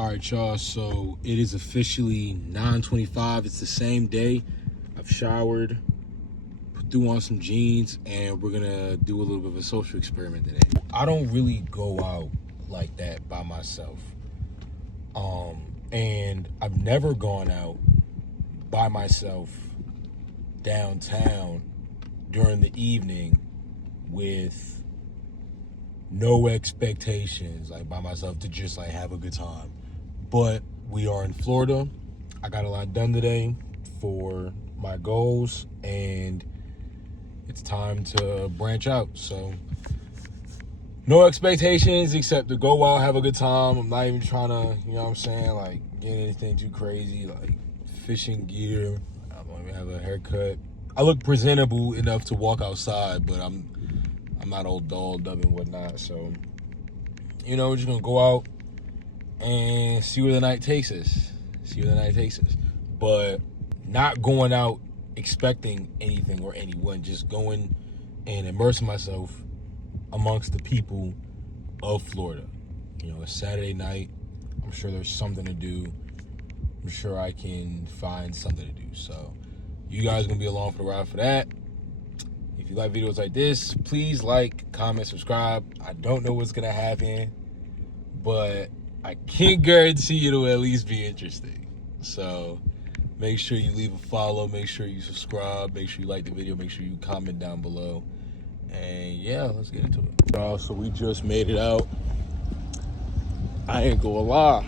All right, y'all, so it is officially 9:25. It's the same day. I've showered, threw on some jeans, and we're gonna do a little bit of a social experiment today. I don't really go out like that by myself. And I've never gone out by myself downtown during the evening with no expectations, like by myself, to just like have a good time. But we are in Florida. I got a lot done today for my goals, and it's time to branch out. So no expectations except to go out, have a good time. I'm not even trying to, you know what I'm saying, like get anything too crazy, like fishing gear. I don't even have a haircut. I look presentable enough to walk outside, but I'm not all dolled up and whatnot. So, you know, we're just gonna go out and see where the night takes us. But not going out expecting anything or anyone, just going and immersing myself amongst the people of Florida. You know, it's Saturday night. I'm sure there's something to do. I'm sure I can find something to do. So you guys are gonna be along for the ride for that. If you like videos like this, please like, comment, subscribe. I don't know what's gonna happen, but I can guarantee it'll at least be interesting. So make sure you leave a follow, make sure you subscribe, make sure you like the video, make sure you comment down below. And yeah, let's get into it. So we just made it out. I ain't gonna lie,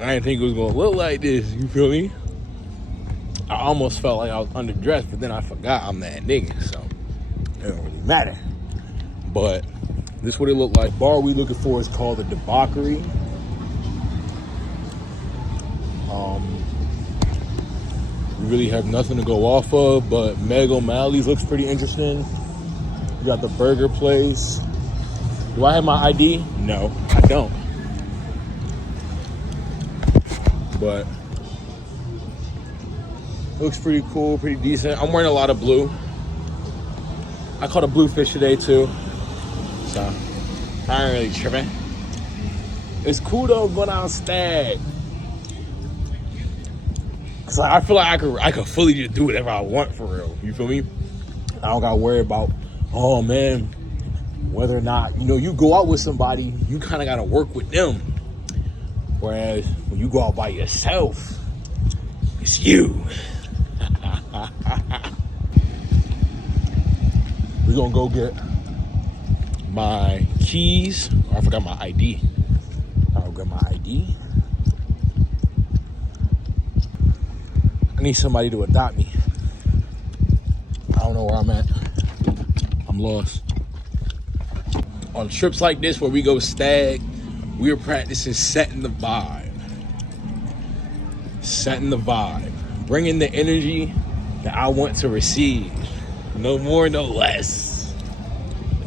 I didn't think it was gonna look like this, you feel me? I almost felt like I was underdressed, but then I forgot I'm that nigga, so it don't really matter. But this is what it looked like. Bar we looking for is called the Debauchery. We really have nothing to go off of, but Meg O'Malley's looks pretty interesting. We got the burger place. Do I have my ID? No, I don't. But looks pretty cool, pretty decent. I'm wearing a lot of blue. I caught a bluefish today too, so I ain't really tripping. It's cool though going out stag. Cause I feel like I could fully just do whatever I want for real. You feel me? I don't gotta worry about, oh man, whether or not, you know, you go out with somebody, you kind of gotta work with them. Whereas when you go out by yourself, it's you. We're gonna go get my keys. Oh, I forgot my ID. I'll get my ID. I need somebody to adopt me. I don't know where I'm at. I'm lost. On trips like this where we go stag, we are practicing setting the vibe. Setting the vibe. Bringing the energy that I want to receive. No more, no less.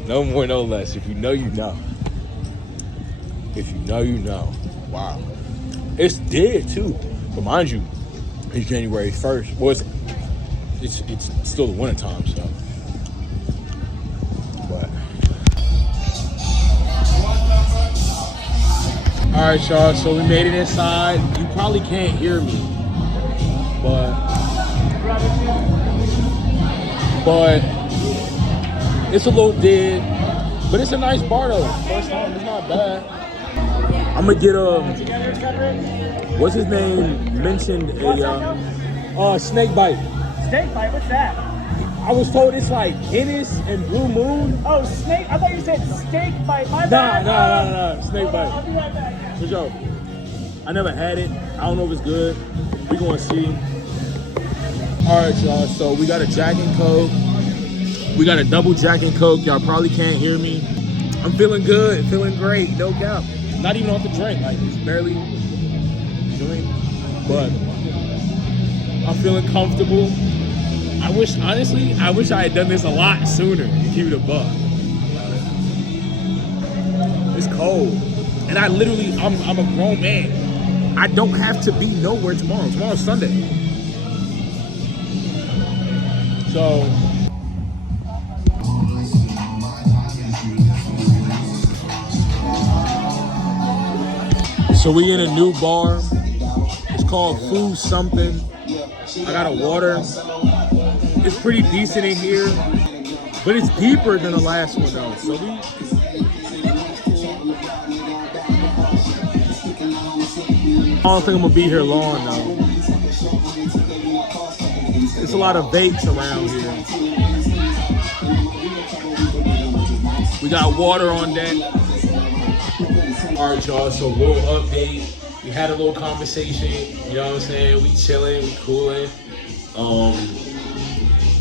No more, no less. If you know, you know. If you know, you know. Wow. It's dead too. But mind you, it's January 1st. Well, it's still the winter time, so. But. All right, y'all. So we made it inside. You probably can't hear me, but it's a little dead. But it's a nice bar though. First time, it's not bad. I'm gonna get what's his name? Mentioned a snake bite. Snake bite? What's that? I was told it's like Guinness and Blue Moon. Oh, snake! I thought you said steak bite. My bad. Nah. Snake bite. I'll be right back. For sure. I never had it. I don't know if it's good. We gonna see. All right, y'all. So we got a Jack and Coke. We got a double Jack and Coke. Y'all probably can't hear me. I'm feeling good, feeling great, no cap. Not even off the drink, like it's barely doing, but I'm feeling comfortable. I wish I had done this a lot sooner to keep it a buck. It's cold, and I'm a grown man. I don't have to be nowhere tomorrow. Tomorrow's Sunday, so. So we in a new bar. It's called Food Something. I got a water. It's pretty decent in here, but it's deeper than the last one though. So I don't think I'm gonna be here long though. There's a lot of vapes around here. We got water on deck. All right, y'all, so a little update. We had a little conversation, you know what I'm saying? We chilling, we cooling.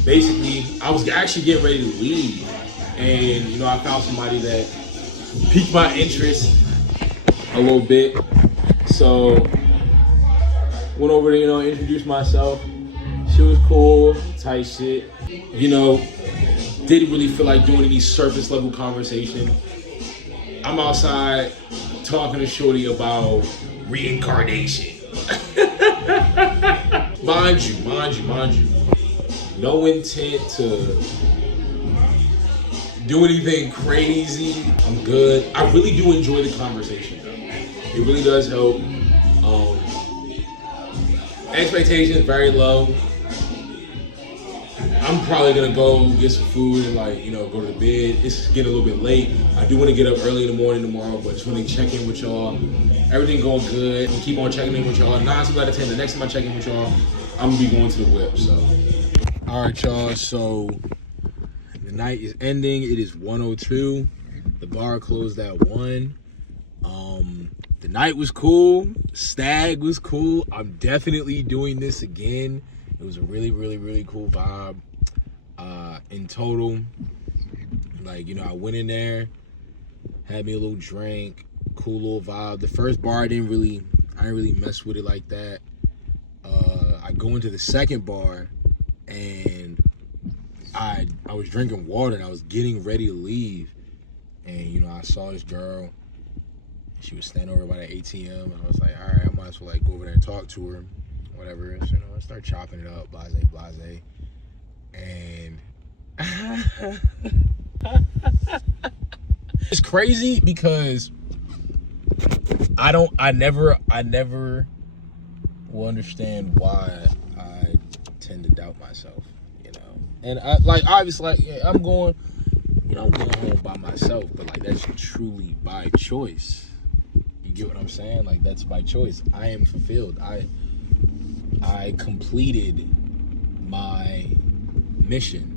Basically, I was actually getting ready to leave. And, you know, I found somebody that piqued my interest a little bit. So, went over to, you know, introduce myself. She was cool, tight shit. You know, didn't really feel like doing any surface level conversation. I'm outside talking to Shorty about reincarnation. Mind you. No intent to do anything crazy. I'm good. I really do enjoy the conversation though. It really does help. Expectations very low. I'm probably gonna go get some food and like, you know, go to the bed. It's getting a little bit late. I do want to get up early in the morning tomorrow, but just want to check in with y'all. Everything going good. I'm keep on checking in with y'all. 9 times out of 10, the next time I check in with y'all, I'm gonna be going to the whip. So, all right, y'all. So the night is ending. It is 1:02. The bar closed at 1. The night was cool. Stag was cool. I'm definitely doing this again. It was a really, really, really cool vibe. In total, like, you know, I went in there, had me a little drink, cool little vibe. The first bar, I didn't really mess with it like that. I go into the second bar, and I was drinking water, and I was getting ready to leave, and, you know, I saw this girl. She was standing over by the ATM, and I was like, all right, I might as well like go over there and talk to her, whatever. So, you know, I start chopping it up, blase, and it's crazy because I never will understand why I tend to doubt myself, you know. And I like obviously like, yeah, I'm going home by myself, but like that's truly by choice. You get what I'm saying? Like that's by choice. I am fulfilled. I completed my mission.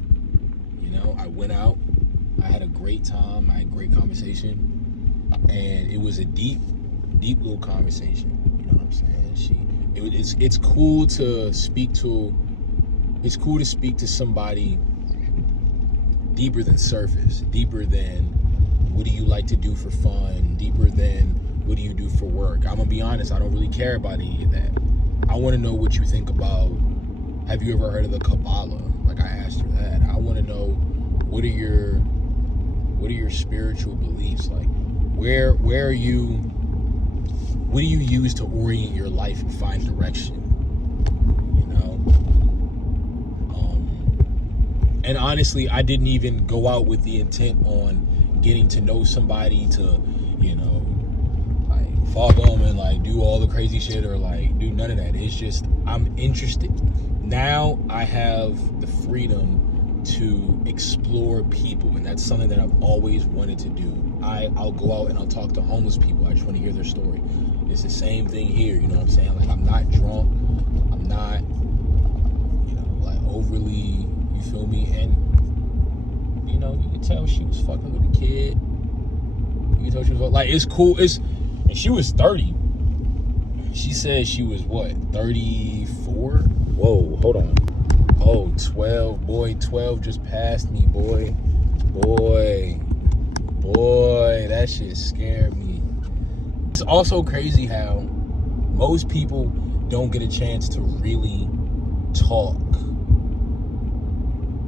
You know, I went out, I had a great time, I had great conversation, and it was a deep little conversation. You know what I'm saying? It's cool to speak to somebody deeper than surface, deeper than what do you like to do for fun, deeper than what do you do for work. I'm gonna be honest, I don't really care about any of that. I want to know what you think about, have you ever heard of the Kabbalah? Like I asked her that. I want to know what are your spiritual beliefs? Like where are you, what do you use to orient your life and find direction? You know? And honestly, I didn't even go out with the intent on getting to know somebody to, you know, like follow them and like do all the crazy shit or like do none of that. It's just I'm interested. Now I have the freedom to explore people, and that's something that I've always wanted to do. I'll go out and I'll talk to homeless people. I just want to hear their story. It's the same thing here, you know what I'm saying? Like I'm not drunk, I'm not, you know, like overly, you feel me? And you know, you can tell she was fucking with a kid. You can tell she was like, it's cool. And she was 30. She said she was what, 34? Whoa, hold on. Oh, 12, boy, 12 just passed me, boy, that shit scared me. It's also crazy how most people don't get a chance to really talk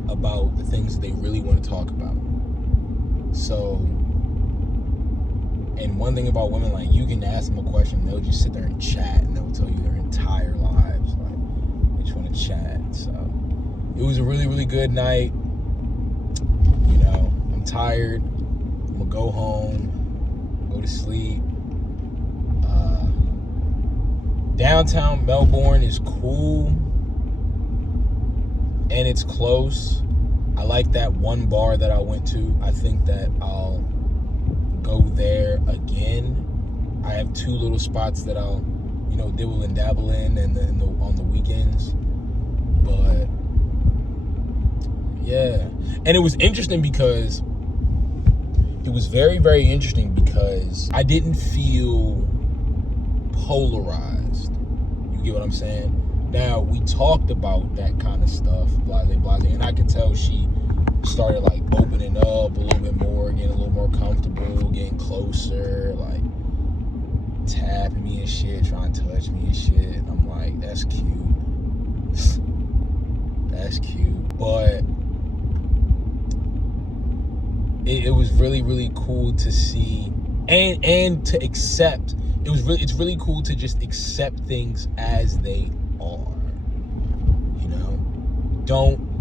about the things that they really want to talk about. So, and one thing about women, like, you can ask them a question, they'll just sit there and chat, and they'll tell you their entire lives. Like, they just want to chat. So, it was a really, really good night. You know, I'm tired. I'm gonna go home, go to sleep. Downtown Melbourne is cool and it's close. I like that one bar that I went to. I think that I'll go there again. I have 2 little spots that I'll, dibble and dabble in on the weekends. But yeah, and it was interesting because it was very, very interesting because I didn't feel polarized. You get what I'm saying? Now, we talked about that kind of stuff, blase, and I could tell she started like opening up a little bit more, getting a little more comfortable, getting closer, like tapping me and shit, trying to touch me and shit. I'm like, that's cute. That's cute. But it was really, really cool to see and to accept. It's really cool to just accept things as they are.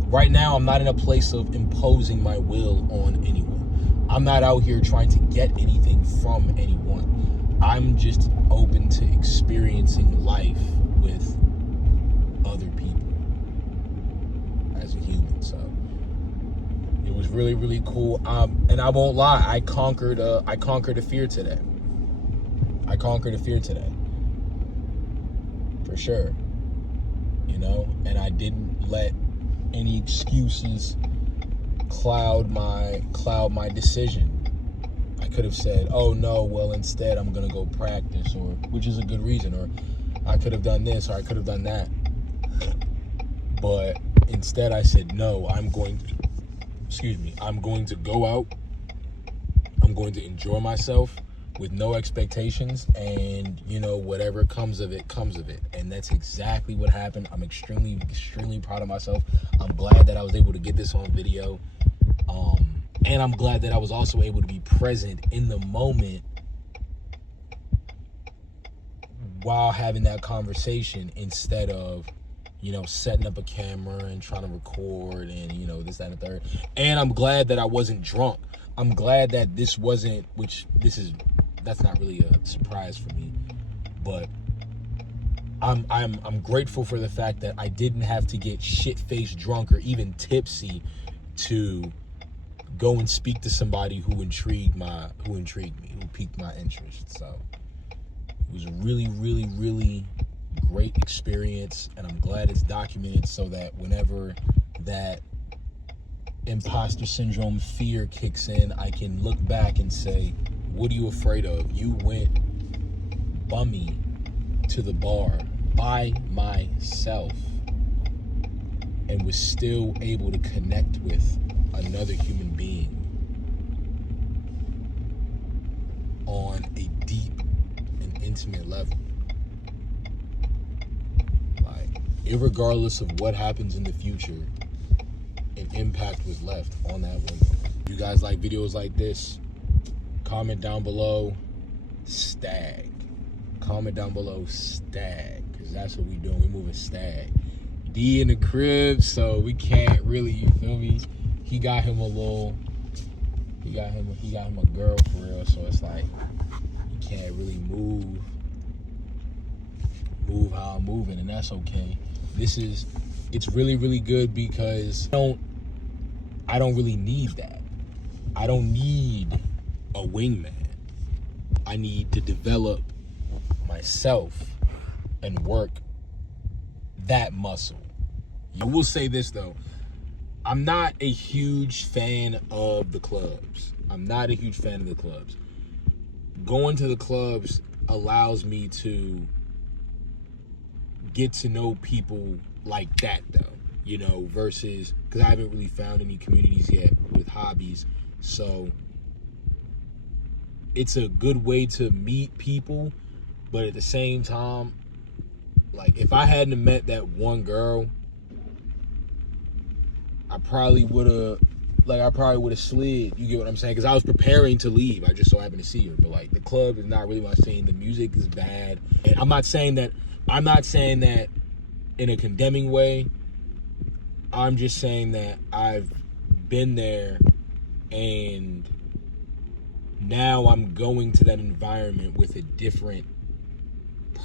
Right now I'm not in a place of imposing my will on anyone. I'm not out here trying to get anything from anyone. I'm just open to experiencing life with other people as a human. So it was really, really cool. And I won't lie, I conquered a fear today. I conquered a fear today. For sure. And I didn't let any excuses cloud my decision. I could have said, oh no, well instead I'm gonna go practice, or which is a good reason, or I could have done this, or I could have done that. But instead I said, no, I'm going to go out, I'm going to enjoy myself with no expectations, and whatever comes of it, comes of it. And that's exactly what happened. I'm extremely, extremely proud of myself. I'm glad that I was able to get this on video. And I'm glad that I was also able to be present in the moment while having that conversation, instead of, setting up a camera and trying to record and, this, that, and the third. And I'm glad that I wasn't drunk. I'm glad that this wasn't, that's not really a surprise for me, but I'm grateful for the fact that I didn't have to get shit-faced drunk or even tipsy to go and speak to somebody who intrigued me, who piqued my interest. So it was a really, really, really great experience, and I'm glad it's documented so that whenever that imposter syndrome fear kicks in, I can look back and say, what are you afraid of? You went bummy to the bar by myself and was still able to connect with another human being on a deep and intimate level. Like, irregardless of what happens in the future, an impact was left on that woman. You guys like videos like this? Comment down below, stag. Comment down below, stag, because that's what we doing. We moving stag. D in the crib, so we can't really, you feel me? He got him a girl for real, so it's like you can't really move how I'm moving, and that's okay. It's really, really good because I don't really need that. I don't need a wingman. I need to develop myself and work that muscle. I will say this though, I'm not a huge fan of the clubs. Going to the clubs allows me to get to know people like that though, versus, because I haven't really found any communities yet with hobbies. So it's a good way to meet people, but at the same time, like, if I hadn't met that one girl, I probably would have slid. You get what I'm saying? Because I was preparing to leave. I just so happened to see her. But like, the club is not really my scene. The music is bad. And I'm not saying that in a condemning way. I'm just saying that I've been there, and now I'm going to that environment with a different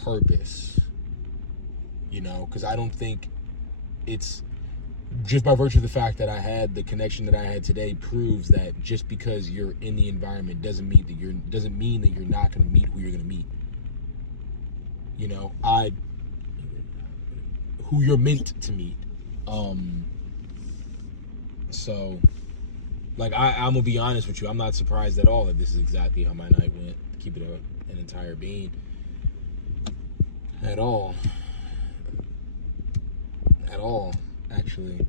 purpose. you know, because I don't think it's just by virtue of the fact that I had the connection that I had today proves that just because you're in the environment doesn't mean that you're not going to meet who you're going to meet. You know, who you're meant to meet. So, like, I'm gonna be honest with you. I'm not surprised at all that this is exactly how my night went. To keep it an entire bean. At all, actually.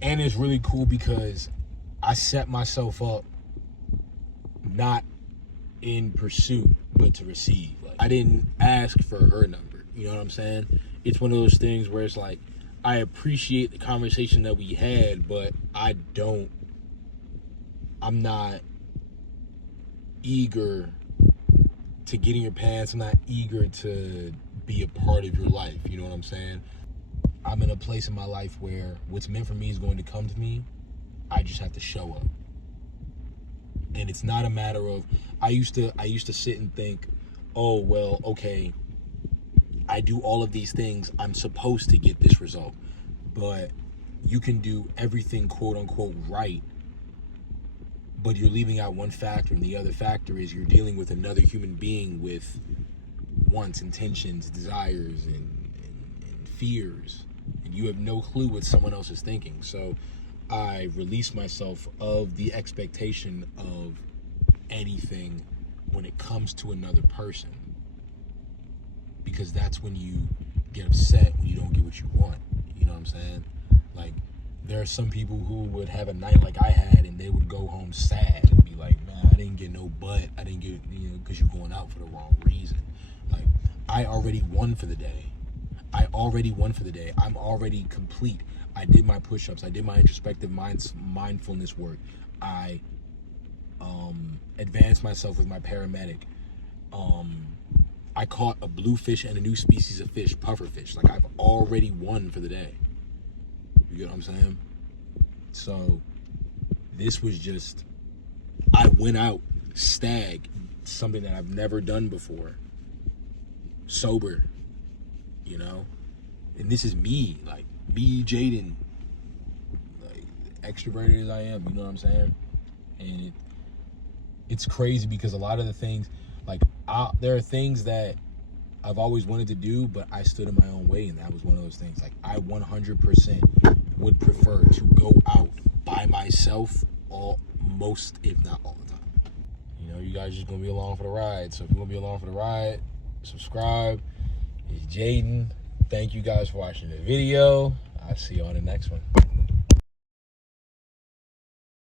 And it's really cool because I set myself up not in pursuit, but to receive. Like, I didn't ask for her number. You know what I'm saying? It's one of those things where it's like, I appreciate the conversation that we had, but I'm not eager to get in your pants. I'm not eager to be a part of your life. You know what I'm saying? I'm in a place in my life where what's meant for me is going to come to me. I just have to show up. And it's not a matter of, I used to sit and think, oh, well, okay, I do all of these things, I'm supposed to get this result. But you can do everything quote unquote right, but you're leaving out one factor, and the other factor is you're dealing with another human being with wants, intentions, desires, and fears, and you have no clue what someone else is thinking. So I release myself of the expectation of anything when it comes to another person, because that's when you get upset, when you don't get what you want. You know what I'm saying? Like, there are some people who would have a night like I had and they would go home sad and be like, man, I didn't get no butt. I didn't get, you know, because you're going out for the wrong reason. Like, I already won for the day. I'm already complete. I did my push-ups. I did my introspective mindfulness work. I advanced myself with my paramedic. I caught a bluefish and a new species of fish, pufferfish. Like, I've already won for the day. You get what I'm saying? So this was just, I went out stag, something that I've never done before, sober, you know? And this is me, like, me, Jaden, like, extroverted as I am, you know what I'm saying? And it's crazy because a lot of the things, like, there are things that I've always wanted to do, but I stood in my own way, and that was one of those things. Like, I 100% would prefer to go out by myself most, if not all the time. You know, you guys just gonna be along for the ride. So if you wanna be along for the ride, subscribe. It's Jaden. Thank you guys for watching the video. I'll see you on the next one.